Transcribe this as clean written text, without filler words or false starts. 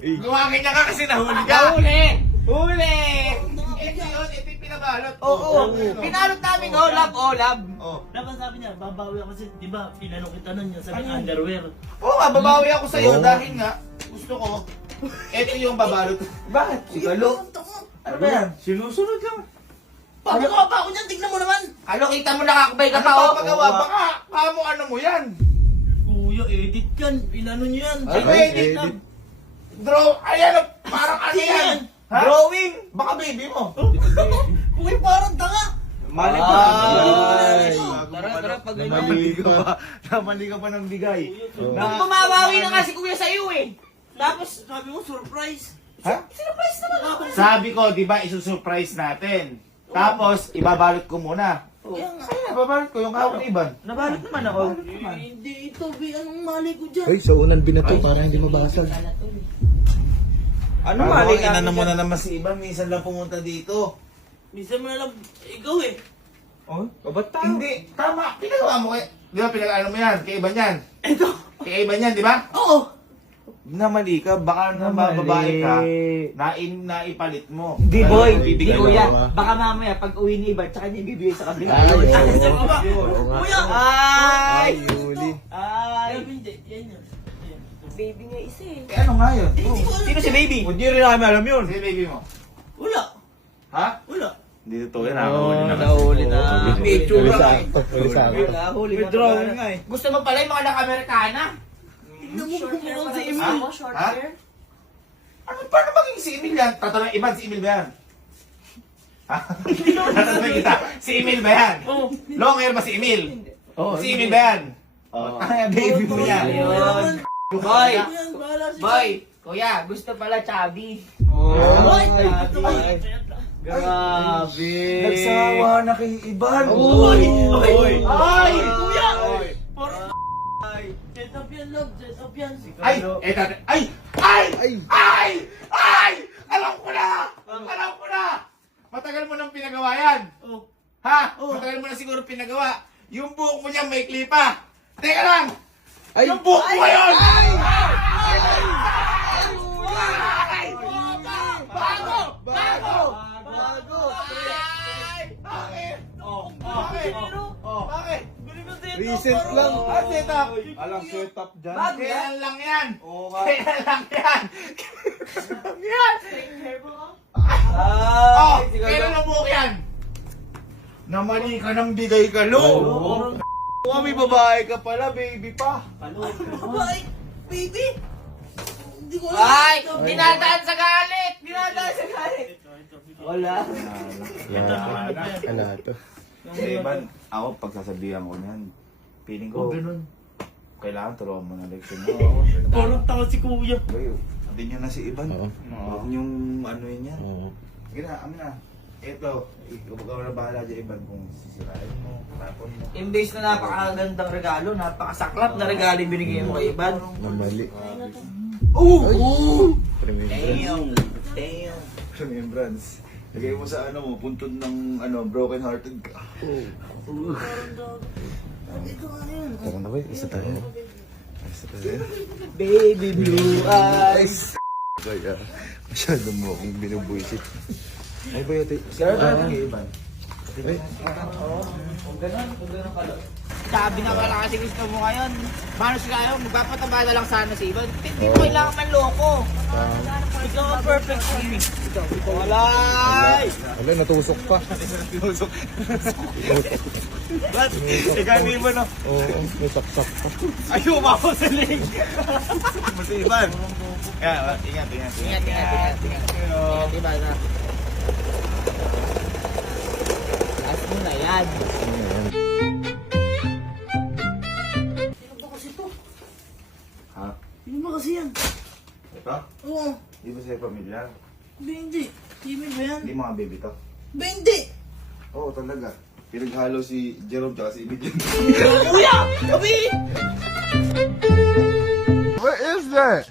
Luwagin niya ka kasi nahuli ka. Huli! Ito yun, ito yung pinabalot. Oo. Pinalot namin olab. Dapat sabi niya, babawi ako kasi, di ba, pinanong kita nun yung sabi underwear. Oo nga, babawi ako sa'yo dahil nga, gusto ko, ito yung babalot. Bakit? Sigalo? Ano ba yan? Sinusunod lang. Pagkakawa pa ako dyan, tignan mo naman! Alo, kita mo nakakabay ka Ano pa, pa oh. pagawa? Baka, ano mo yan? Kuya, edit yan, pinano niyo yan. Ano edit lang? Draw, ayan, parang ano yan? Ha? Drawing. Baka baby mo. Uy, parang tanga! Mali Ay. Tara, pag Namali ka pa. Namali ka pa ng bigay. Bumabawi na nga si kuya sa iyo eh. Tapos, sabi mo, surprise. Ha? Surprise naman ako. Sabi ko, di ba, isusurprise natin. Tapos, ibabalot ko muna. Kaya nga. Kaya, babalot ko yung kahapon iban. Nabalot naman ako. Hindi ito, anong mali ko dyan? Ay, sa unang binato para hindi mabasag. Ano mali ka? Inano mo na naman si Iban, minsan lang pumunta dito. Minsan mo na lang, ikaw eh. Oh, ba't tayo? Hindi, tama, pinagawa mo kay... Di ba, pinag-ano mo yan, kay Iban yan. Ito. Kay Iban yan, di ba? Oo. Namali ka, baka naman babae ka, naipalit mo. Di boy, Bibigyan di mo. kuya. Baka mamaya pag uwi ni Iba, tsaka niya ibibigay sa kabila. Ay, oo. Kuya! Ay! Yuli. Ay! Hindi, yan yun. Baby nga isa eh. Eh, ano nga yun? Sino si baby? Hindi rin namin alam yun. Sige, baby mo. Wala. Ha? Wala. Hindi totoo yan, nakahuli na. Nahuli na. May tsura ka eh. Huli sa akin. Nahuli May drawing nga eh. Gusto mo pala yung mga naka-Amerikana? Tignan mo Short hair kung pala si isa Emil. mo, short Ha? hair. Ano, paano maging si Emil yan? Tatanong Iban, si Emil ba yan? Ha? Tatanong kita, si Emil ba yan? Oo. Long hair ba si Emil? Oo. Si Emil ba yan? Ay, baby mo yan. Ayun. Boy! Yan, bahala siya. Boy! Kuya, gusto pala chubby. Ay, Ay, grabe. Nagsawa na kay Iban. Uy! Uy! Ay! Kuya! Parang set up yan, love. Set up yan. Ay! Eto, ay! Ay! Ay! Ay! Alam ko na! Alam ko na! Matagal mo nang pinagawa yan. Oh. Ha? Matagal mo na siguro pinagawa. Yung buhok mo niyan may klipa. Teka lang! Ay! Yung buhok mo yun! Bago! Bago! Ay! Bakit? Bakit? Bakit? Recent lang. Ah, set up. Alang set up dyan. Kailan lang yan? Oo nga. Kailan lang yan? Kailan yan? Hair mo ka? Oh, Ay, kailan ang buhok yan? Namali ka ng bigay ka, Lo. Oh, may babae ka pala, baby pa. Babae! Baby! Hindi ko alam. Ay! Dinadaan sa galit! Dinadaan sa galit! Wala. Ano to? Si Evan, ako pagsasabihan ko niyan. Feeling ko, kailangan turuan mo na leksyon mo. Parang tanga si kuya. Sabi niyo na si Iban. Oo. Huwag niyong ano yun yan. Oo. Sige na, amin na. Ito, ikaw na bahala dyan, Iban, kung sisirain mo, tapon mo. Imbes na napakagandang regalo, napakasaklap na regalo yung binigay mo kay Iban. Namali. Damn! Damn! Remembrance. Lagay mo sa ano mo, puntod ng ano, broken hearted ka. Tara na ba? Isa tayo. Isa tayo. Baby blue eyes! Kaya, masyado mo akong binubuisit. Ay ba yun? Kaya tayo kay Iban. Ay, Kung ganun pala. Sabi na pala kasi gusto mo ngayon. Paano siya kayo? Magpapataba na lang sana si Iban. Hindi mo kailangan man loko. Ikaw ang perfect for me. Wala! wala, natusok pa. Ba't? Ikaw ni Iban, no? Oo, may saksak pa. Ay, umako sa leg! Mo si Iban. Kaya, ingat. Ingat. Ingat, Iban na. Last mo na yan. Sino ba kasi to? Ha? Sino ba kasi yan? Ito? Oo. Di ba sa'yo pamilyar? Hindi. Emil ba yan? Hindi mga baby to. Ba hindi? Oo, talaga. Pinaghalo si Jerome tsaka si Ibig. Kuya! Gabi! What is that?